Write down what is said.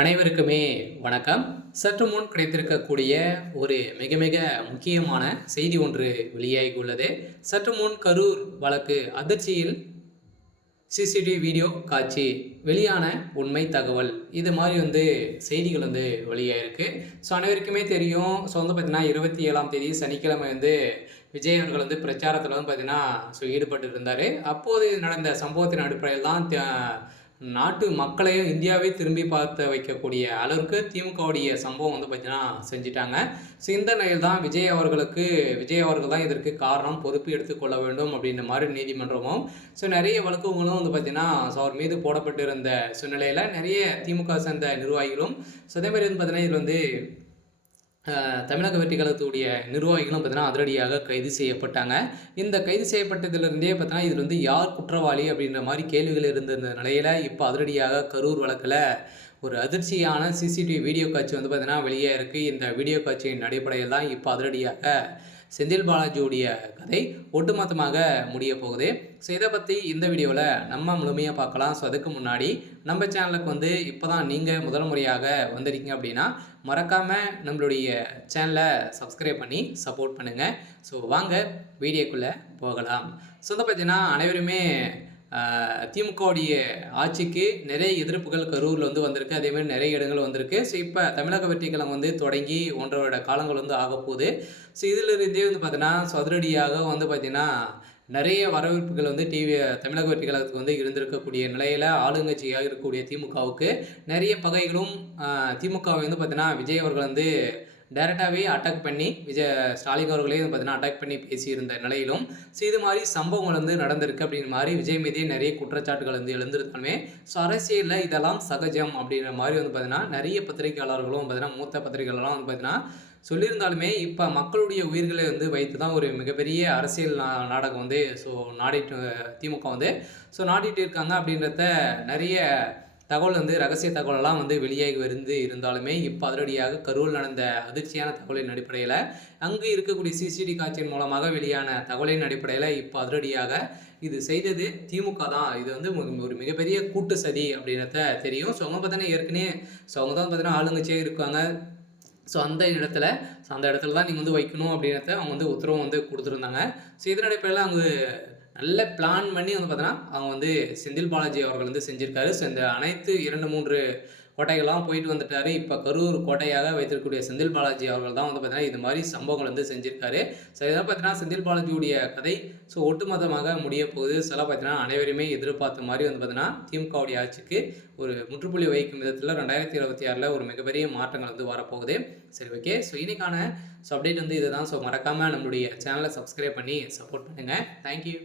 அனைவருக்குமே வணக்கம். சற்று முன் கிடைத்திருக்கக்கூடிய ஒரு மிக மிக முக்கியமான செய்தி ஒன்று வெளியாகியுள்ளது. சற்று முன் கரூர் வழக்கு அதிர்ச்சியில் சிசிடிவி வீடியோ காட்சி வெளியான உண்மை தகவல். இது மாதிரி செய்திகள் வெளியாயிருக்கு. ஸோ அனைவருக்குமே தெரியும். ஸோ பார்த்தீங்கன்னா 27ஆம் தேதி சனிக்கிழமை விஜய் அவர்கள் பிரச்சாரத்தில் பார்த்தீங்கன்னா ஈடுபட்டு இருந்தார். அப்போது நடந்த சம்பவத்தின் அடிப்படையில் தான் நாட்டு மக்களையும் இந்தியாவே திரும்பி பார்த்து வைக்கக்கூடிய அளவுக்கு திமுகவுடைய சம்பவம் பார்த்தீங்கன்னா செஞ்சுட்டாங்க. ஸோ இந்த நிலையில் தான் விஜய் அவர்கள் தான் இதற்கு காரணம், பொறுப்பு எடுத்துக்கொள்ள வேண்டும் அப்படின்ற மாதிரி நீதிமன்றமும் நிறைய வழக்குகளும் பார்த்தீங்கன்னா அவர் மீது போடப்பட்டிருந்த சூழ்நிலையில் நிறைய திமுக சேர்ந்த நிர்வாகிகளும் அதே மாதிரி பார்த்தீங்கன்னா இதில் தமிழக வெற்றி கழகத்துடைய நிர்வாகிகளும் பார்த்தீங்கன்னா அதிரடியாக கைது செய்யப்பட்டாங்க. இந்த கைது செய்யப்பட்டதிலிருந்தே பார்த்தீங்கன்னா இதில் யார் குற்றவாளி அப்படின்ற மாதிரி கேள்விகள் இருந்த நிலையில் இப்போ அதிரடியாக கரூர் வழக்கில் ஒரு அதிர்ச்சியான சிசிடிவி வீடியோ காட்சி பார்த்தீங்கன்னா வெளியே இருக்குது. இந்த வீடியோ காட்சியின் அடிப்படையில் தான் இப்போ அதிரடியாக செந்தில் பாலாஜியுடைய கதை ஒட்டுமொத்தமாக முடிய போகுது. ஸோ இதை பற்றி இந்த வீடியோவில் நம்ம முழுமையாக பார்க்கலாம். ஸோ அதுக்கு முன்னாடி நம்ம சேனலுக்கு இப்போ தான் நீங்கள் முதல் முறையாக வந்திருக்கீங்க அப்படின்னா மறக்காமல் நம்மளுடைய சேனலை சப்ஸ்கிரைப் பண்ணி சப்போர்ட் பண்ணுங்கள். ஸோ வாங்க வீடியோக்குள்ளே போகலாம். ஸோ பார்த்தீங்கன்னா அனைவருமே திமுகவுடைய ஆட்சிக்கு நிறைய எதிர்ப்புகள் கரூரில் வந்திருக்கு. அதேமாதிரி நிறைய இடங்கள் வந்திருக்கு. ஸோ இப்போ தமிழக வெற்றி கழகம் தொடங்கி 1.5 வருட காலங்கள் ஆக போகுது. ஸோ இதிலிருந்தே பார்த்தீங்கன்னா அதிரடியாக பார்த்தீங்கன்னா நிறைய வரவேற்புகள் தமிழக வெற்றி கழகத்துக்கு இருந்திருக்கக்கூடிய நிலையில் ஆளுங்கட்சியாக இருக்கக்கூடிய திமுகவுக்கு நிறைய பகைகளும் திமுகவை பார்த்தீங்கன்னா விஜய் அவர்கள் டைரெக்டாகவே அட்டாக் பண்ணி ஸ்டாலின் அவர்களே பார்த்தீங்கன்னா அட்டாக் பண்ணி பேசியிருந்த நிலையிலும் இது மாதிரி சம்பவங்கள் நடந்திருக்கு அப்படின்ற மாதிரி விஜய் மீதே நிறைய குற்றச்சாட்டுகள் எழுந்திருந்தாலுமே ஸோ அரசியலில் இதெல்லாம் சகஜம் அப்படின்ற மாதிரி பார்த்தீங்கன்னா நிறைய பத்திரிகையாளர்களும் பார்த்தீங்கன்னா மூத்த பத்திரிகையாளர்களும் பார்த்தீங்கன்னா சொல்லியிருந்தாலுமே இப்போ மக்களுடைய உயிர்களை வைத்து தான் ஒரு மிகப்பெரிய அரசியல் நாடகம் ஸோ திமுக நாட்டிட்டு இருக்காங்க அப்படின்றத நிறைய தகவல் ரகசிய தகவலெல்லாம் வெளியாகி இருந்தாலுமே இப்போ அதிரடியாக கரூரில் நடந்த அதிர்ச்சியான தகவலின் அடிப்படையில் அங்கு இருக்கக்கூடிய சிசிடிவி காட்சியின் மூலமாக வெளியான தகவலின் அடிப்படையில் இப்போ அதிரடியாக இது செய்தது திமுக தான். இது ஒரு மிகப்பெரிய கூட்டு சதி அப்படின்றத தெரியும். ஸோ அவங்க பார்த்தீங்கன்னா ஏற்கனவே அவங்க தான் பார்த்தீங்கன்னா ஆளுங்கட்சியாக இருக்காங்க. ஸோ அந்த இடத்துல தான் நீங்கள் வைக்கணும் அப்படின்றத அவங்க உத்தரவு கொடுத்துருந்தாங்க. ஸோ இதன் அடிப்படையில் அவங்க நல்ல பிளான் பண்ணி பார்த்தோன்னா அவங்க செந்தில் பாலாஜி அவர்கள் செஞ்சுருக்காரு. ஸோ இந்த அனைத்து 2-3 கோட்டைகள்லாம் போயிட்டு வந்துட்டார். இப்போ கரூர் கோட்டையாக வைத்திருக்கக்கூடிய செந்தில் பாலாஜி அவர்கள் தான் பார்த்தீங்கன்னா இது மாதிரி சம்பவங்கள் செஞ்சுருக்காரு. ஸோ இதெல்லாம் பார்த்தீங்கன்னா செந்தில் பாலாஜியுடைய கதை ஒட்டுமொத்தமாக முடிய போகுது. சில பார்த்தீங்கன்னா அனைவருமே எதிர்பார்த்த மாதிரி பார்த்தீங்கன்னா திமுகவுடைய ஆட்சிக்கு ஒரு முற்றுப்புள்ளி வைக்கும் விதத்தில் 2026 ஒரு மிகப்பெரிய மாற்றங்கள் வரப்போகுது. சரி, ஓகே. ஸோ இன்னைக்கான அப்டேட் இதுதான். ஸோ மறக்காமல் நம்மளுடைய சேனலை சப்ஸ்கிரைப் பண்ணி சப்போர்ட் பண்ணுங்கள். தேங்க்யூ.